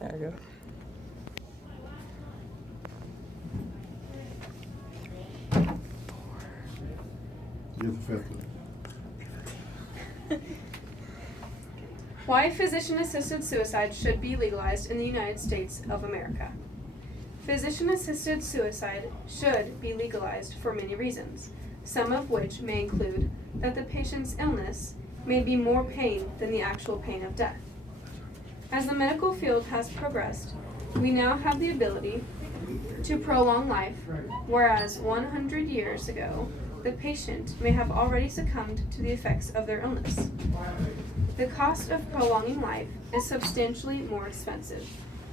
There you go. You're the fifth one. Why physician-assisted suicide should be legalized in the United States of America. Physician-assisted suicide should be legalized for many reasons, some of which may include that the patient's illness may be more pain than the actual pain of death. As the medical field has progressed, we now have the ability to prolong life, whereas 100 years ago, the patient may have already succumbed to the effects of their illness. The cost of prolonging life is substantially more expensive,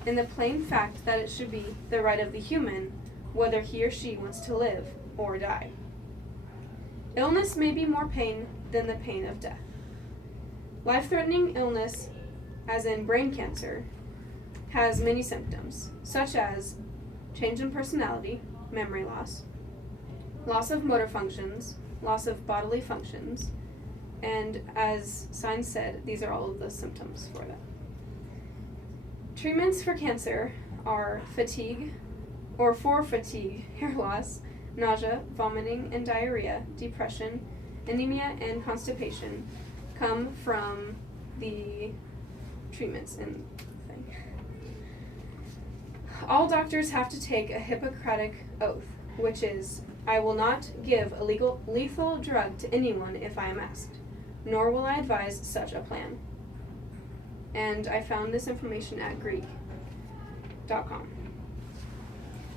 in the plain fact that it should be the right of the human whether he or she wants to live or die. Illness may be more pain than the pain of death. Life-threatening illness, as in brain cancer, has many symptoms, such as change in personality, memory loss, loss of motor functions, loss of bodily functions, and as signs said, these are all of the symptoms for that. Treatments for cancer are fatigue, hair loss, nausea, vomiting and diarrhea, depression, anemia, and constipation come from the treatments in the thing. All doctors have to take a Hippocratic oath, which is, I will not give a lethal drug to anyone if I am asked, nor will I advise such a plan. And I found this information at Greek.com.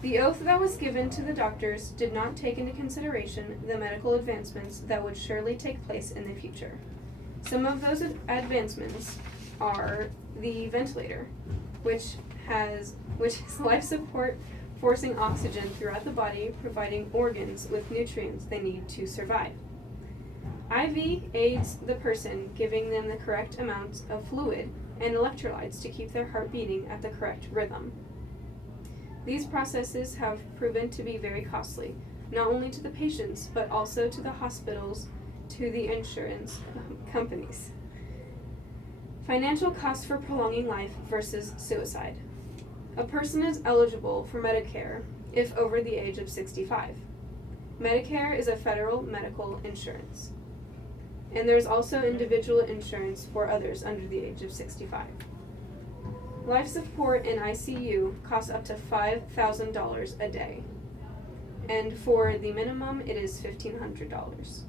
The oath that was given to the doctors did not take into consideration the medical advancements that would surely take place in the future. Some of those advancements are the ventilator, which is life support, forcing oxygen throughout the body, providing organs with nutrients they need to survive. IV aids the person, giving them the correct amounts of fluid and electrolytes to keep their heart beating at the correct rhythm. These processes have proven to be very costly, not only to the patients, but also to the hospitals, to the insurance companies. Financial costs for prolonging life versus suicide. A person is eligible for Medicare if over the age of 65. Medicare is a federal medical insurance. And there's also individual insurance for others under the age of 65. Life support in ICU costs up to $5,000 a day. And for the minimum, it is $1,500.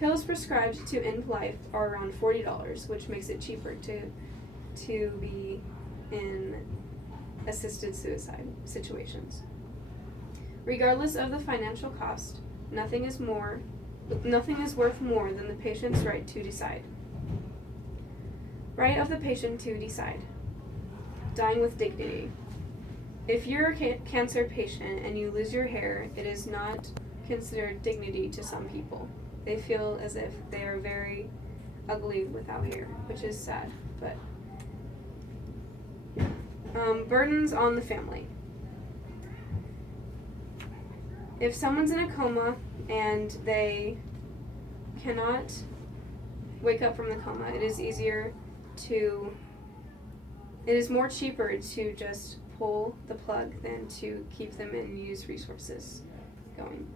Pills prescribed to end life are around $40, which makes it cheaper to be in assisted suicide situations. Regardless of the financial cost, nothing is worth more than the patient's right to decide. Right of the patient to decide. Dying with dignity. If you're a cancer patient and you lose your hair, it is not considered dignity to some people. They feel as if they are very ugly without hair, which is sad, but burdens on the family. If someone's in a coma and they cannot wake up from the coma, it is more cheaper to just pull the plug than to keep them and use resources going.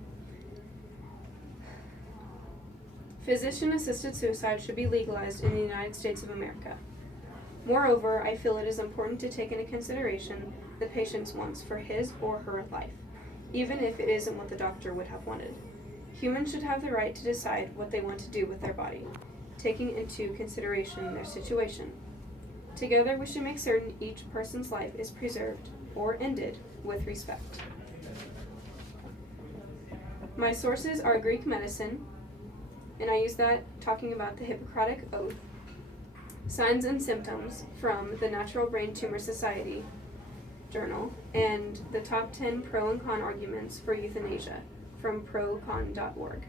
Physician-assisted suicide should be legalized in the United States of America. Moreover, I feel it is important to take into consideration the patient's wants for his or her life, even if it isn't what the doctor would have wanted. Humans should have the right to decide what they want to do with their body, taking into consideration their situation. Together, we should make certain each person's life is preserved or ended with respect. My sources are Greek medicine, and I use that talking about the Hippocratic Oath, Signs and Symptoms from the Natural Brain Tumor Society Journal, and the top 10 pro and con arguments for euthanasia from procon.org.